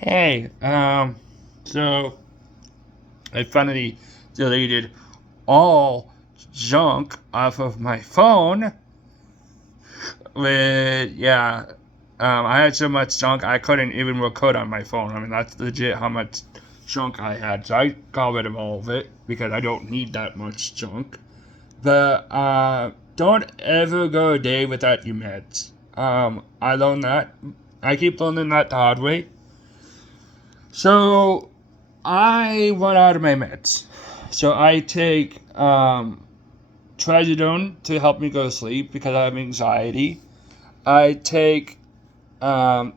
Hey, so I finally deleted all junk off of my phone. I had so much junk I couldn't even record on my phone. I mean, that's legit how much junk I had. So I got rid of all of it because I don't need that much junk. But don't ever go a day without your meds. I learned that. I keep learning that the hard way. So I run out of my meds. So I take trazodone to help me go to sleep because I have anxiety. I take um,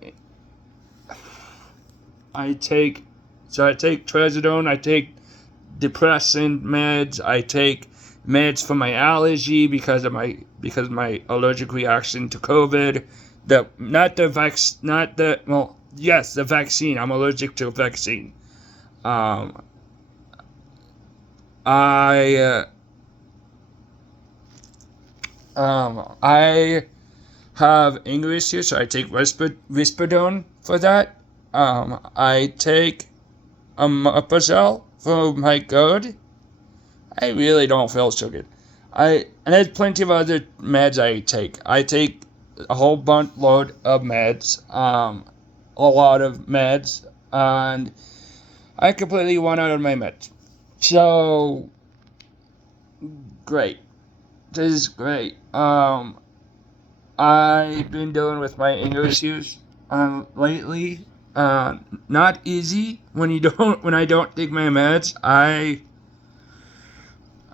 I take trazodone. I take depressant meds. I take meds for my allergy because of my allergic reaction to COVID. The vaccine. I'm allergic to a vaccine. Um, I I have anger issues, so I take risperidone for that. I take a Meprazole for my GERD. I really don't feel so good. And there's plenty of other meds I take. I take a whole bunch load of meds, a lot of meds, and I completely run out of my meds. So great. This is great. I've been dealing with my anger issues lately. Not easy when I don't take my meds.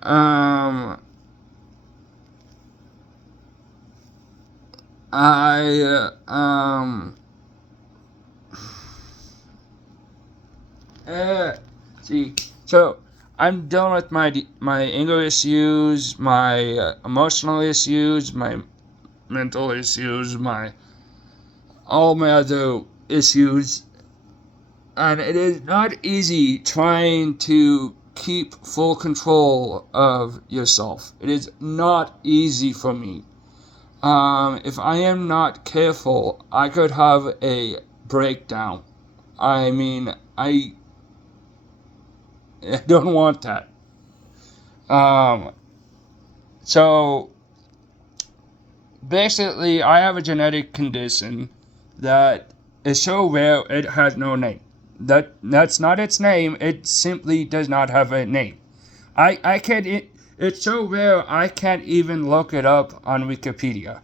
Um I see. So I'm dealing with my anger issues, my emotional issues, my mental issues, my all my other issues, and it is not easy trying to keep full control of yourself. It is not easy for me. If I am not careful, I could have a breakdown. I mean, I don't want that. Um, so basically, I have a genetic condition that is so rare it has no name. That's not its name. It simply does not have a name. I can't. It's so rare I can't even look it up on Wikipedia.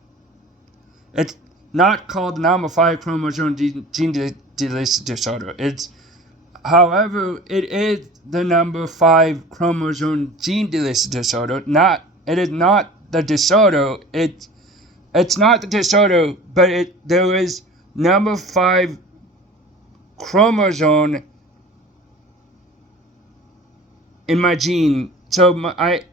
It's not called number five chromosome gene deletion disorder. However, it is the number five chromosome gene deletion disorder. It is not the disorder. It's not the disorder, but there is number five chromosome in my gene. So I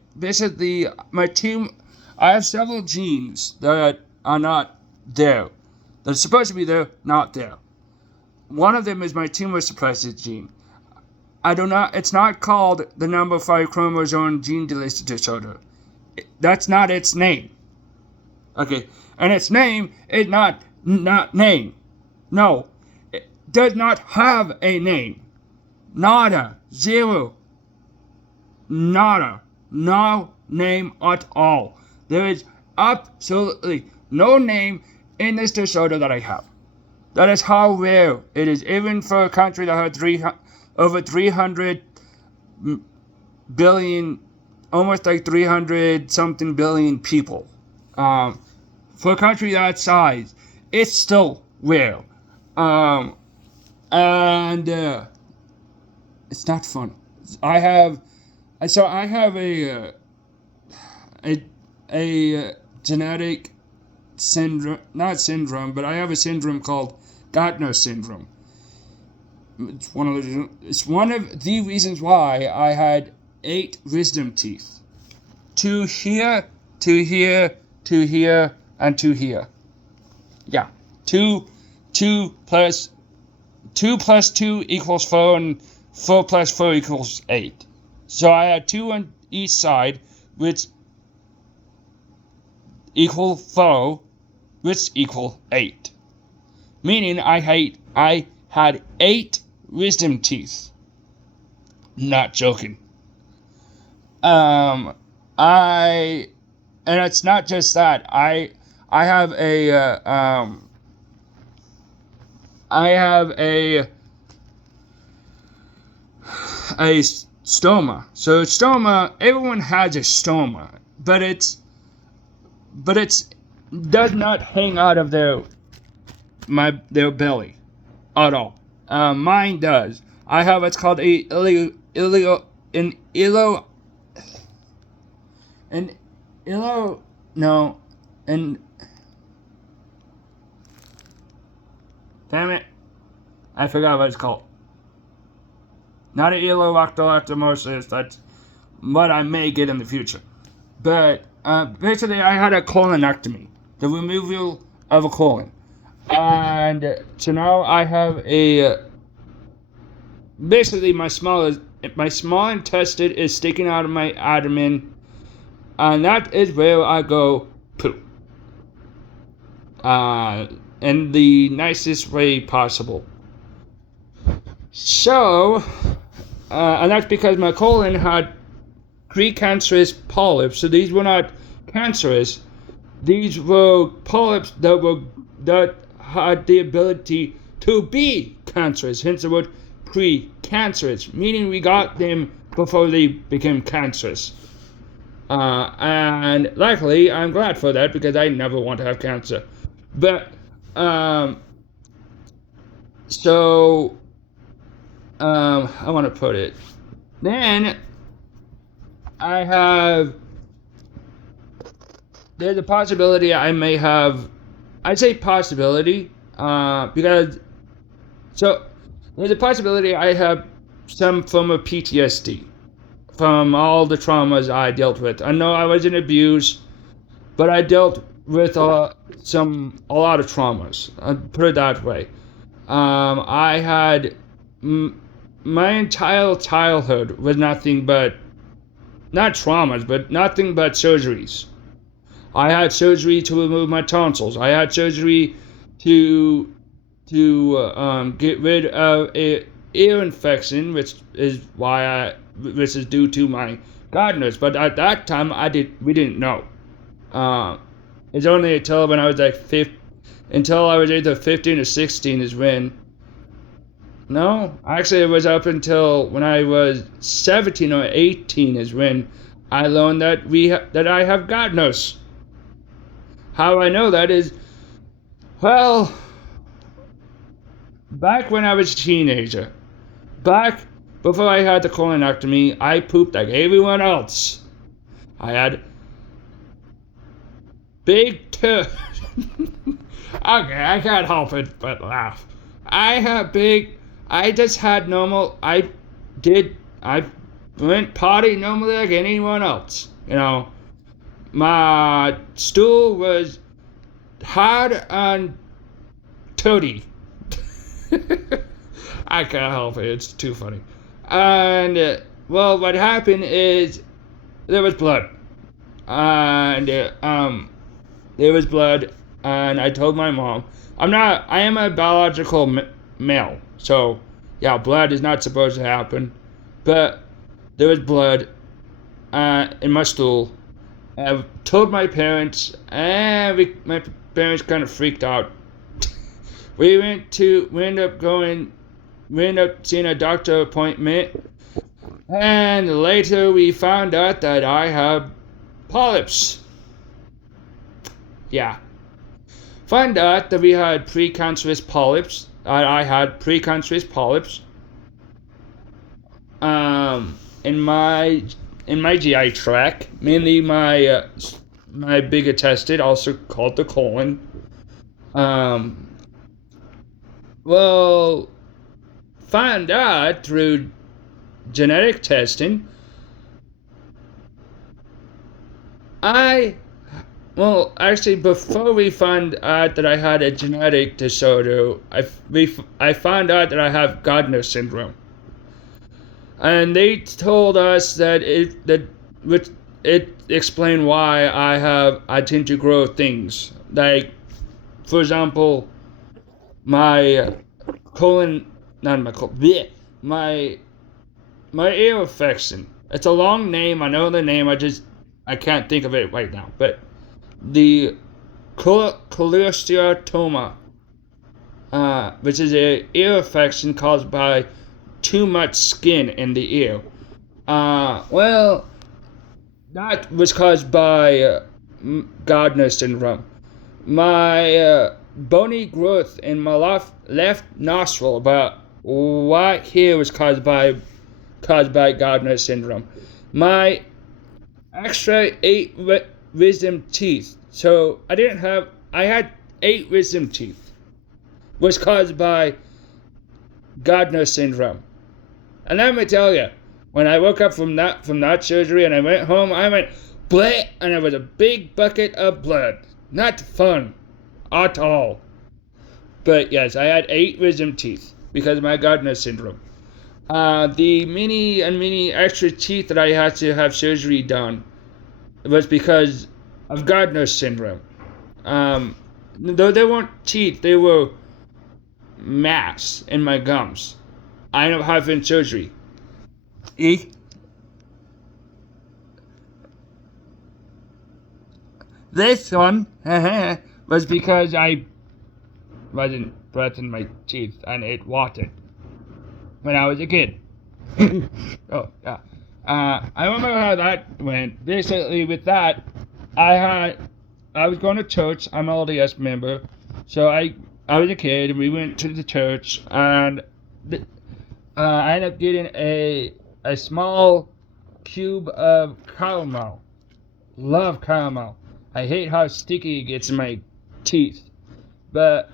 have several genes that are not there. They're supposed to be there, not there. One of them is my tumor suppressor gene. It's not called the number five chromosome gene deletion disorder. That's not its name. Okay, and its name is not name. No, it does not have a name. Nada, zero, nada, no name at all. There is absolutely no name in this disorder that I have. That is how rare it is, even for a country that had over 300 billion, almost like 300 something billion people. For a country that size, it's still rare. Um, and it's not fun. I have, I have a genetic syndrome, not syndrome, but I have a syndrome called Gardner syndrome. It's one of the reasons why I had 8 wisdom teeth. 2 here, 2 here, 2 here, and 2 here. Yeah. 2 plus 2 equals 4, and 4 plus 4 equals 8. So I had 2 on each side, which equal 4, which equal 8. Meaning I had 8 wisdom teeth. Not joking. I and it's not just that. I have a stoma. So stoma, everyone has a stoma, but it's does not hang out of their belly at all. Mine does. I have what's called a an ilo no an damn it, I forgot what it's called. Not an ilolactolactomosis. That's what I may get in the future. But basically, I had a colonectomy, the removal of a colon, and so now I have basically my small intestine is sticking out of my abdomen, and that is where I go poo. In the nicest way possible. So, and that's because my colon had precancerous polyps. So these were not cancerous. These were polyps that had the ability to be cancerous. Hence the word precancerous, meaning we got them before they became cancerous. And luckily, I'm glad for that because I never want to have cancer. But so I want to put it. Then there's a possibility I may have. I say possibility because there's a possibility I have some form of PTSD from all the traumas I dealt with. I know I wasn't abused, but I dealt with a lot of traumas. I'd put it that way. I had my entire childhood was nothing but not traumas, but nothing but surgeries. I had surgery to remove my tonsils. I had surgery to get rid of a ear infection, which is due to my gardeners. But at that time, we didn't know. It's only until when I was until I was either 15 or 16 is when. No, actually it was up until when I was 17 or 18 is when I learned that I have gardeners. How I know that is, well, back when I was a teenager, back before I had the colonectomy, I pooped like everyone else. I had big turd. Okay, I can't help it but laugh. I just had normal. I went potty normally like anyone else. You know, my stool was hard and toady. I can't help it. It's too funny. And well, what happened is there was blood, and there was blood, and I told my mom, I am a biological male, so yeah, blood is not supposed to happen, but there was blood in my stool. I told my parents, and my parents kind of freaked out. We ended up seeing a doctor appointment, and later we found out that I have polyps. Yeah. Found out that we had precancerous polyps. I had precancerous polyps. In my GI tract, mainly my big intestine, also called the colon. Well, found out through genetic testing. Actually, before we found out that I had a genetic disorder, I found out that I have Gardner syndrome, and they told us that it explained why I tend to grow things. Like, for example, my colon, not my colon, bleh, my ear infection. It's a long name. I know the name. I can't think of it right now. But the cholesteatoma, which is an ear infection caused by too much skin in the ear. Well, that was caused by Gardner syndrome. My bony growth in my left nostril, about right here, was caused by Gardner syndrome. My extra 8 wisdom teeth. So I had 8 wisdom teeth. Was caused by Gardner syndrome. And let me tell you, when I woke up from that surgery and I went home, I went bleh, and it was a big bucket of blood. Not fun at all. But yes, I had 8 wisdom teeth because of my Gardner syndrome. The many extra teeth that I had to have surgery done was because of Gardner syndrome. Though they weren't teeth, they were mass in my gums. I ended up having surgery. This one was because I wasn't brushing my teeth and it watered when I was a kid. Oh, yeah. I remember how that went. Basically, with that, I was going to church. I'm an LDS member. So I was a kid and we went to the church and I ended up getting a small cube of caramel. Love caramel. I hate how sticky it gets in my teeth. But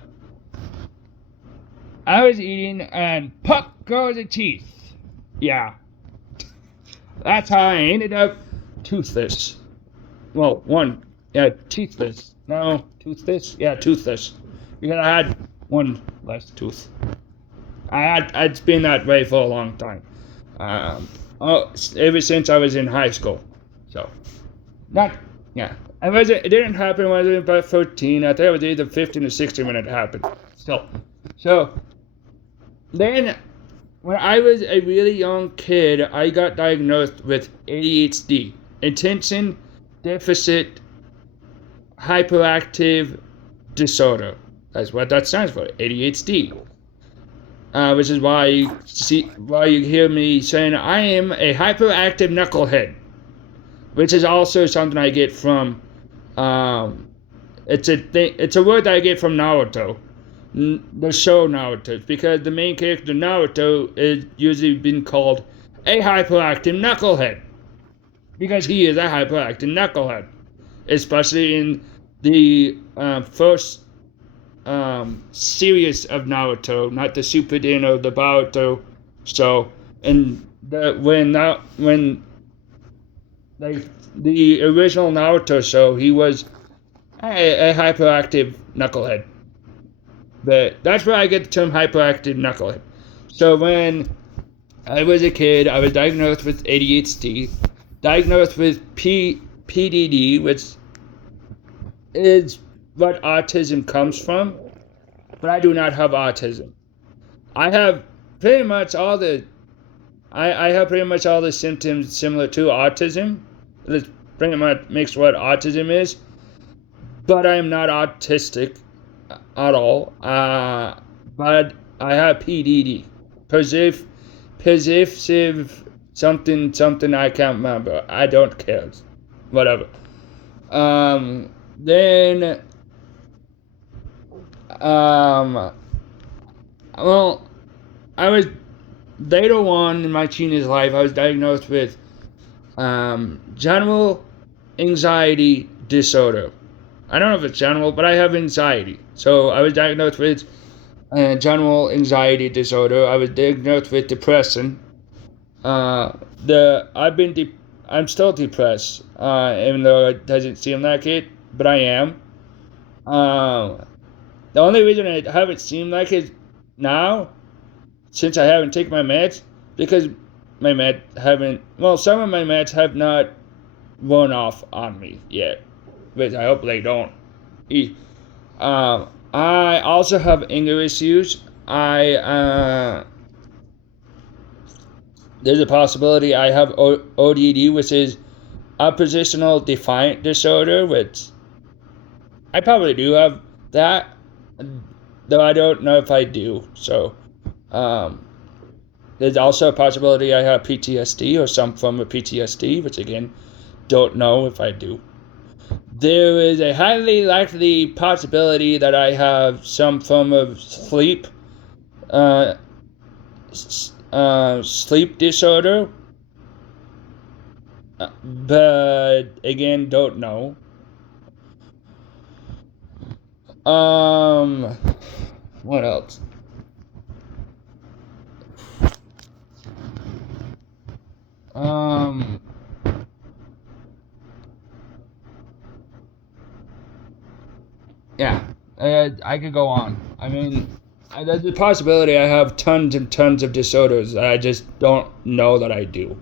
I was eating and pop goes the teeth. Yeah. That's how I ended up toothless. Well, teethless. No, toothless? Yeah, toothless. Because I had one less tooth. I'd been that way for a long time. Ever since I was in high school. So, it didn't happen when I was about 13. I think it was either 15 or 16 when it happened. So, then, when I was a really young kid, I got diagnosed with ADHD. Attention Deficit Hyperactive Disorder. That's what that stands for, ADHD. Which is why you hear me saying I am a hyperactive knucklehead, which is also something I get from. It's a word that I get from Naruto, the show Naruto, because the main character Naruto is usually been called a hyperactive knucklehead, because he is a hyperactive knucklehead, especially in the first series of Naruto, not the Shippuden or the Boruto show. And when the original Naruto show, he was a hyperactive knucklehead. But that's where I get the term hyperactive knucklehead. So when I was a kid, I was diagnosed with ADHD, diagnosed with PDD, which is what autism comes from, but I do not have autism. I have pretty much all the symptoms similar to autism. That pretty much makes what autism is, but I am not autistic at all. But I have PDD, pervasive something I can't remember. I don't care. Whatever. Then well, I was later on in my teenage life, I was diagnosed with general anxiety disorder. I don't know if it's general, but I have anxiety. So I was diagnosed with general anxiety disorder. I was diagnosed with depression. I'm still depressed, even though it doesn't seem like it, but I am. The only reason I haven't seemed like it now, since I haven't taken my meds, because my meds some of my meds have not worn off on me yet, which I hope they don't. I also have anger issues. there's a possibility I have ODD, which is oppositional defiant disorder, which I probably do have that, though I don't know if I do. So, um, there's also a possibility I have PTSD or some form of PTSD, which again, don't know if I do. There is a highly likely possibility that I have some form of uh, sleep disorder, but again, don't know. Um, what else? Um, yeah, I could go on. I mean, there's a possibility I have tons and tons of disorders that I just don't know that I do.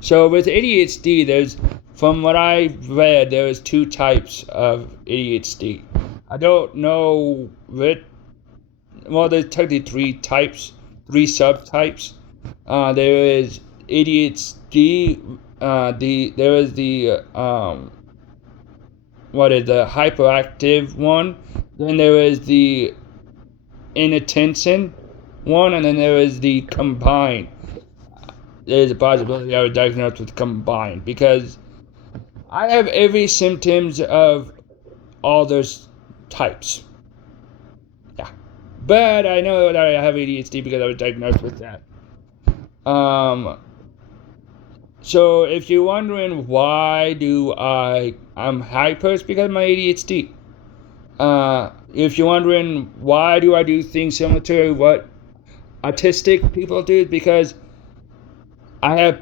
So with ADHD, from what I've read, there's two types of ADHD. I don't know well, there's technically three subtypes. There is ADHD. There is the hyperactive one. Then there is the inattention one, and then there is the combined. There's a possibility I was diagnosed with combined because I have every symptoms of all those types. Yeah, but I know that I have ADHD because I was diagnosed with that. So if you're wondering why I'm hyper, it's because of my ADHD. If you're wondering why do I do things similar to what autistic people do, it's because I have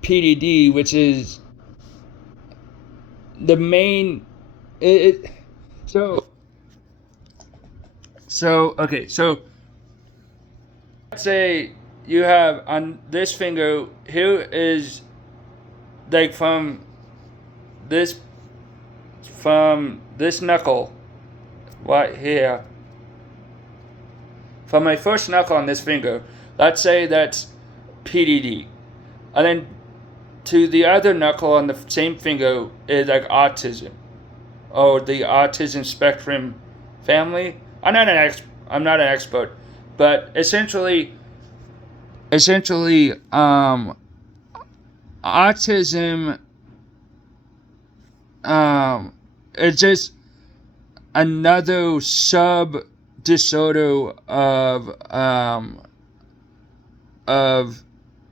PDD, which is the main. So okay. So let's say you have on this finger. Here is like this from this knuckle right here. From my first knuckle on this finger, let's say that's PDD. And then to the other knuckle on the same finger is like autism. Or the autism spectrum family. I'm not an expert, but essentially autism is just another sub disorder of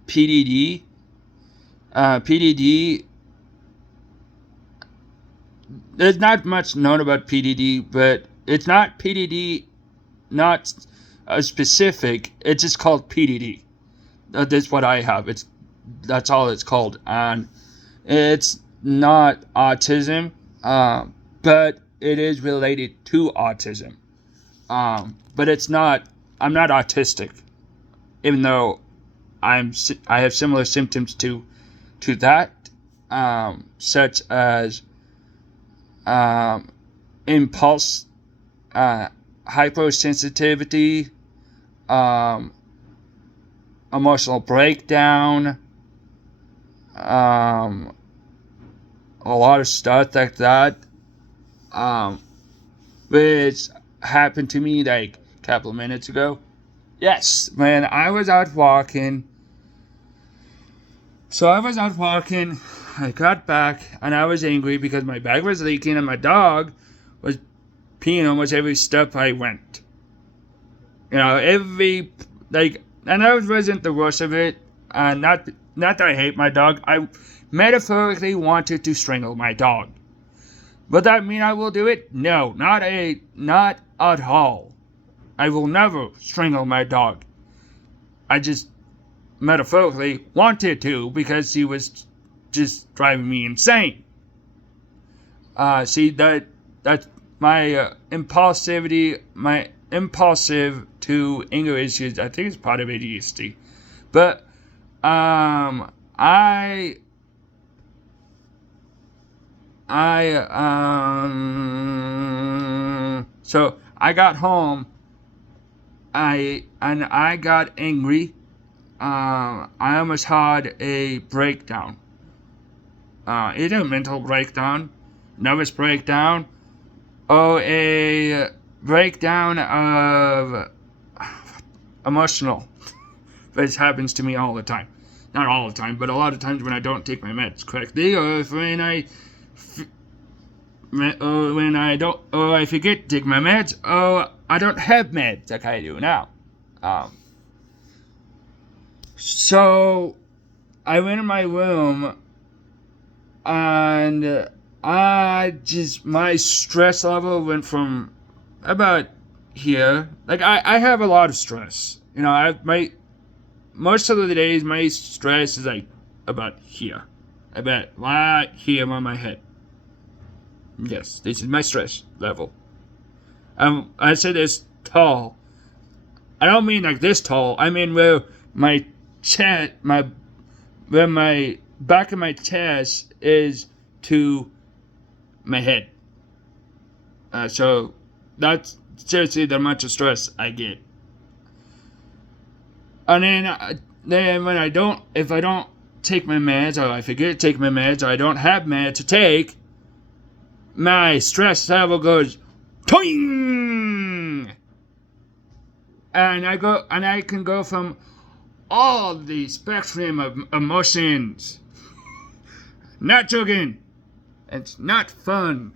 PDD. PDD. There's not much known about PDD, but it's not PDD, not specific. It's just called PDD. That's what I have. That's all it's called, and it's not autism, but it is related to autism. But it's not. I'm not autistic, even though I have similar symptoms to that, such as impulse, hypersensitivity, emotional breakdown, a lot of stuff like that, which happened to me like a couple of minutes ago. Yes, man, I was out walking. So I was out walking, I got back, and I was angry because my bag was leaking and my dog was peeing almost every step I went. And that wasn't the worst of it. Not that I hate my dog. I metaphorically wanted to strangle my dog. Would that mean I will do it? No, not at all. I will never strangle my dog. I just metaphorically wanted to because he was just driving me insane. See that's my impulsivity, my impulsive to anger issues. I think it's part of ADHD, but I so I got home I got angry. I almost had a breakdown. Either a mental breakdown, nervous breakdown, or a breakdown of emotional. This happens to me all the time. Not all the time, but a lot of times when I don't take my meds correctly, or when I don't, or I forget to take my meds, or I don't have meds like I do now. So I went in my room, and my stress level went from about here. Like I have a lot of stress. Most of the days my stress is like about here. About right here on my head. Yes, this is my stress level. I say this tall. I don't mean like this tall. I mean where my chest, where my back of my chest is to my head. So that's seriously the much of stress I get. And then when if I don't take my meds, or I forget to take my meds, or I don't have meds to take, my stress level goes toing, and I can go from all the spectrum of emotions. Not joking. It's not fun.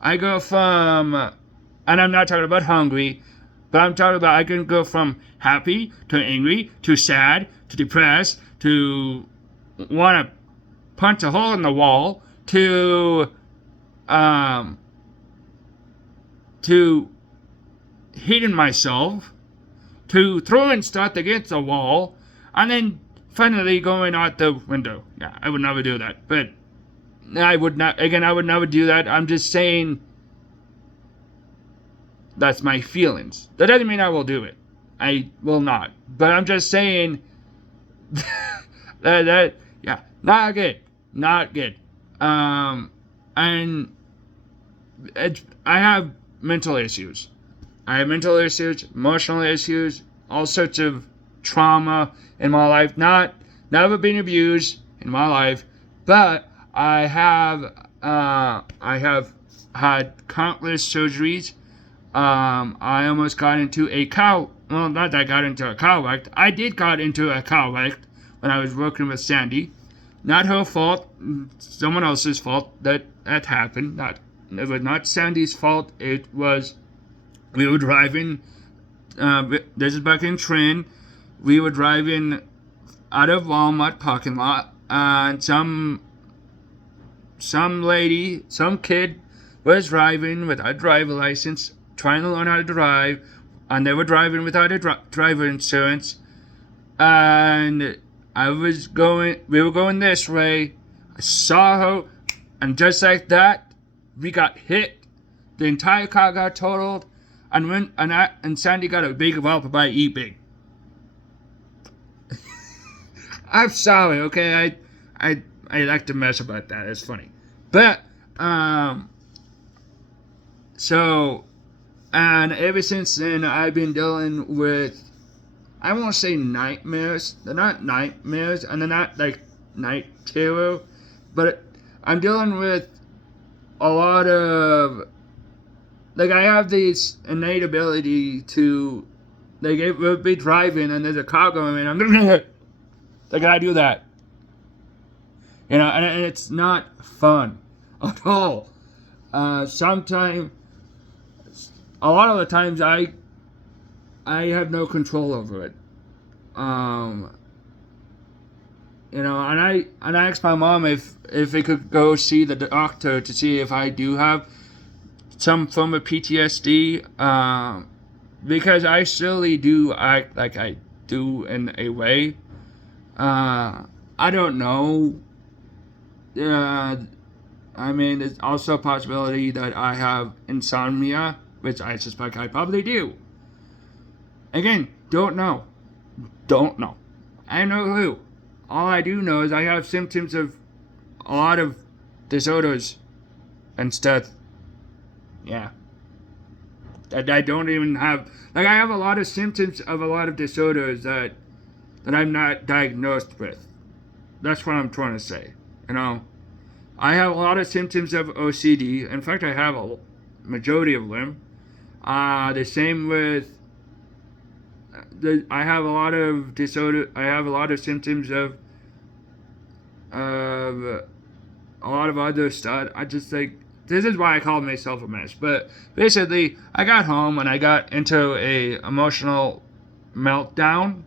I go from, and I'm not talking about hungry, but I'm talking about I can go from happy to angry to sad to depressed to want to punch a hole in the wall to hating myself to throwing stuff against the wall and then finally going out the window. Yeah, I would never do that, but I would never do that. I'm just saying that's my feelings. That doesn't mean I will do it. I will not. But I'm just saying that not good. Not good. And I have mental issues. I have mental issues, emotional issues, all sorts of trauma in my life. Never been abused in my life, but I have had countless surgeries. I almost got into a car. Well, not that I got into a car wreck. I did got into a car wreck when I was working with Sandy. Not her fault. Someone else's fault that happened. It was not Sandy's fault. It was, we were driving. This is back in Trin. We were driving out of Walmart parking lot, and some kid was driving without a driver license, trying to learn how to drive, and they were driving without a driver insurance. And we were going this way. I saw her, and just like that, we got hit. The entire car got totaled, and Sandy got a big whelp by E-Big. I'm sorry, okay? I like to mess about that. It's funny. But, so, and ever since then, I've been dealing with, I won't say nightmares. They're not nightmares, and they're not like night terror, but I'm dealing with a lot of, like, I have this innate ability to, like, we'll be driving and there's a car going and I'm like, I do that. And it's not fun at all. Sometimes, a lot of the times, I have no control over it. And I asked my mom if we could go see the doctor to see if I do have some form of PTSD, because I surely do act like I do in a way. I don't know. I mean, there's also a possibility that I have insomnia, which I suspect I probably do. Again, don't know. I know who. All I do know is I have symptoms of a lot of disorders and stuff. Yeah. that I don't even have. Like, I have a lot of symptoms of a lot of disorders that I'm not diagnosed with. That's what I'm trying to say. You know, I have a lot of symptoms of OCD. In fact, I have a majority of them. The same with I have a lot of disorder. I have a lot of symptoms of a lot of other stuff. I just like, this is why I call myself a mess. But basically, I got home and I got into a emotional meltdown,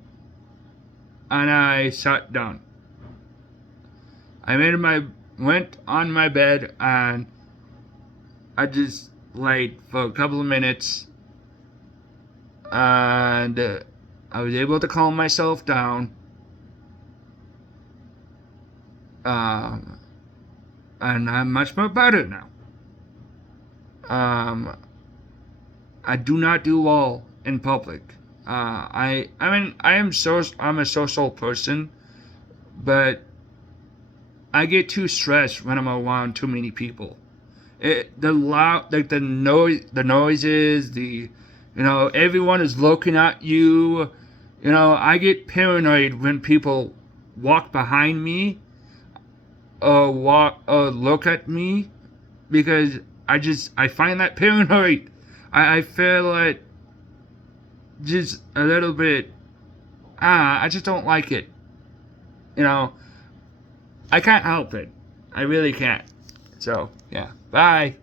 and I shut down. Went on my bed and I just laid for a couple of minutes, and I was able to calm myself down. And I'm much more better now. I do not do well in public. I'm a social person, but I get too stressed when I'm around too many people. The noises, everyone is looking at you. I get paranoid when people walk behind me or look at me, because I find that paranoid. I feel like just a little bit. I just don't like it. I can't help it. I really can't. So, yeah. Bye.